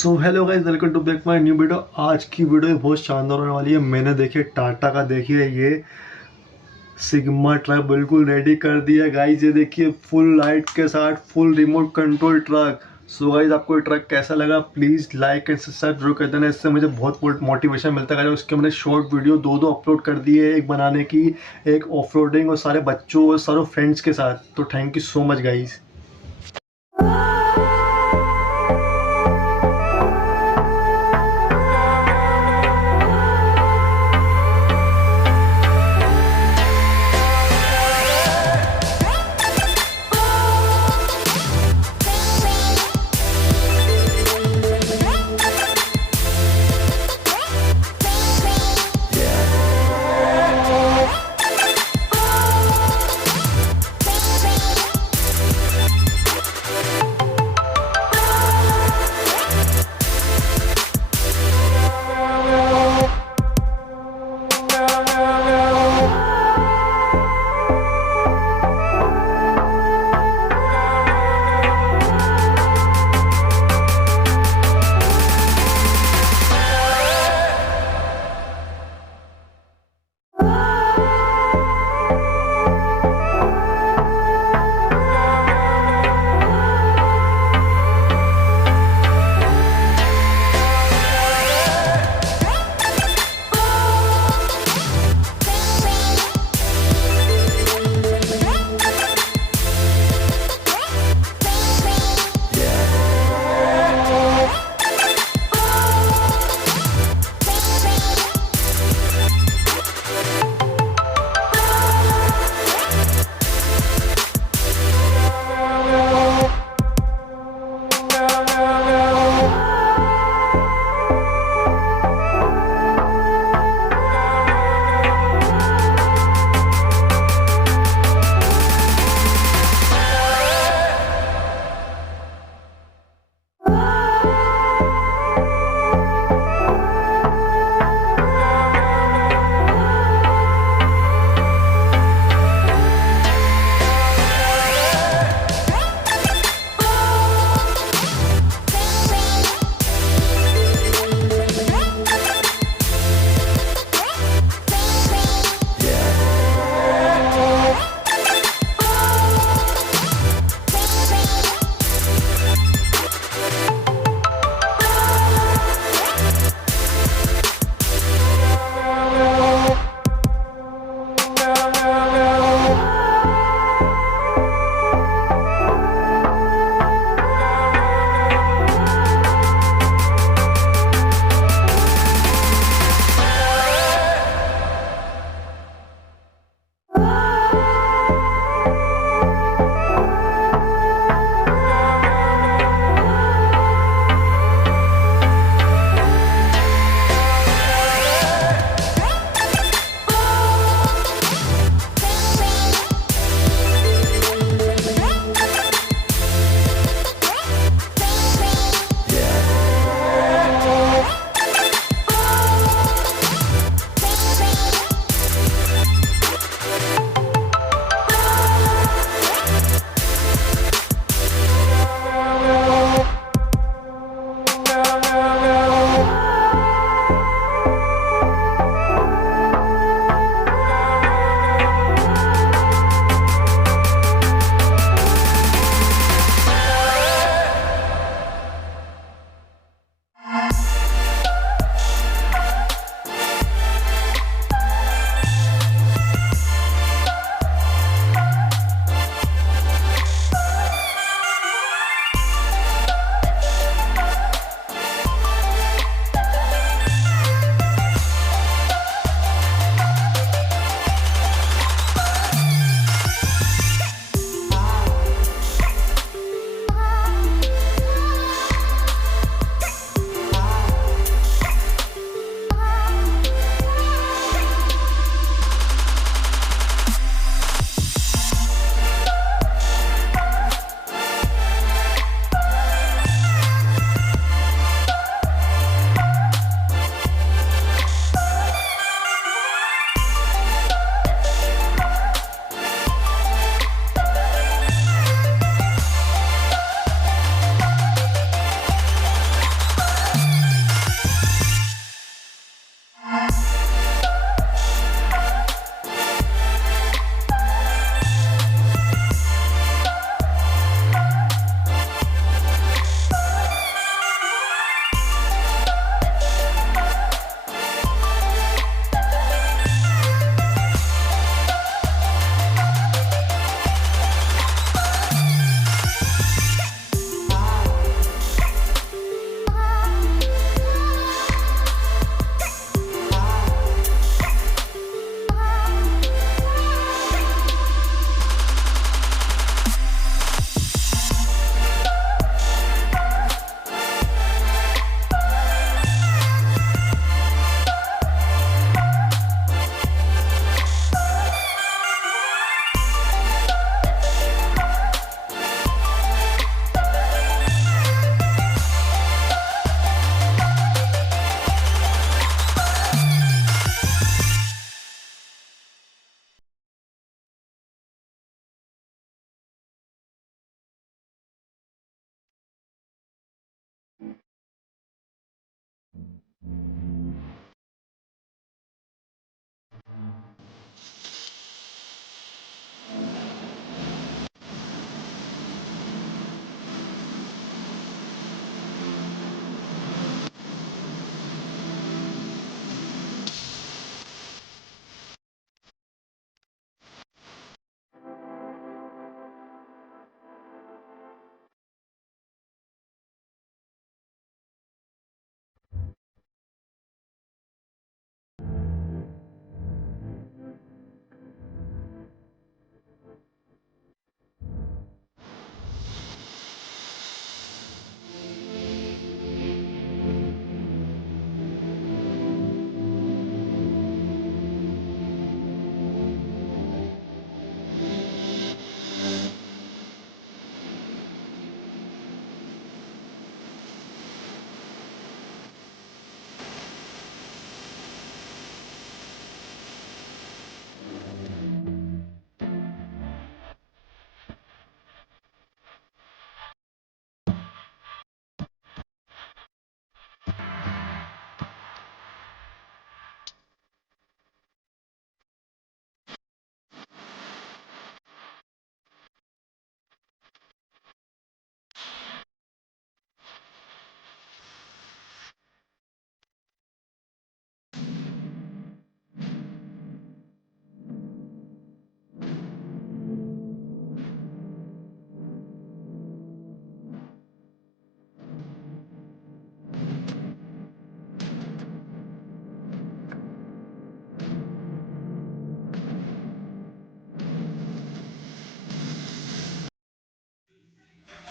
So hello guys, welcome to back my new video. आज की वीडियो बहुत शानदार होने वाली है। मैंने देखिए टाटा का देखिए ये सिग्मा ट्रक बिल्कुल रेडी कर दिया गाइस। ये देखिए फुल लाइट के साथ full remote control truck. So guys, आपको ये ट्रक कैसा लगा प्लीज़ लाइक एंड सब्सक्राइब जरूर कर देना। इससे मुझे बहुत मोटिवेशन मिलता है। उसके मैंने शॉर्ट वीडियो दो अपलोड कर दिए, एक बनाने की, एक ऑफ रोडिंग और सारे बच्चों और सारे फ्रेंड्स के साथ। तो thank you so much guys.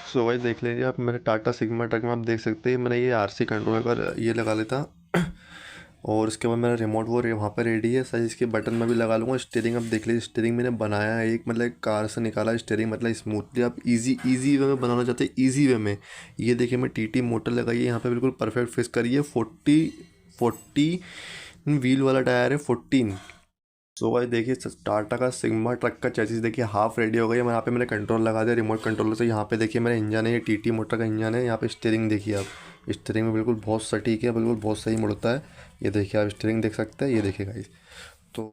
So भाई देख लीजिए आप, मेरे टाटा सिग्मा ट्रक में आप देख सकते हैं मैंने ये आरसी कंट्रोलर का ये लगा लेता। और उसके बाद मेरा रिमोट वो वहाँ पर रेडी है सर, इसके बटन मैं भी लगा लूँगा। स्टीयरिंग आप देख लीजिए, स्टीयरिंग मैंने बनाया है एक, मतलब एक कार से निकाला स्टीयरिंग, मतलब स्मूथली आप इजी वे में बनाना चाहते हैं, इजी वे में। ये देखिए मैं टीटी मोटर लगाई है यहाँ पे, बिल्कुल परफेक्ट फिक्स करिए। 40 व्हील वाला टायर है, 14। सो भाई देखिए टाटा का सिग्मा ट्रक का चेसिस देखिए हाफ रेडी हो गई है। यहाँ पे मैंने कंट्रोल लगा दिया रिमोट कंट्रोलर से। यहाँ पे देखिए मेरा इंजन है, ये टीटी मोटर का इंजन है। यहाँ पे स्टीयरिंग देखिए आप, स्टीयरिंग में बिल्कुल बहुत सटीक है, बिल्कुल बहुत सही मुड़ता है। ये देखिए आप स्टीयरिंग देख सकते हैं, ये देखिए गाइस। तो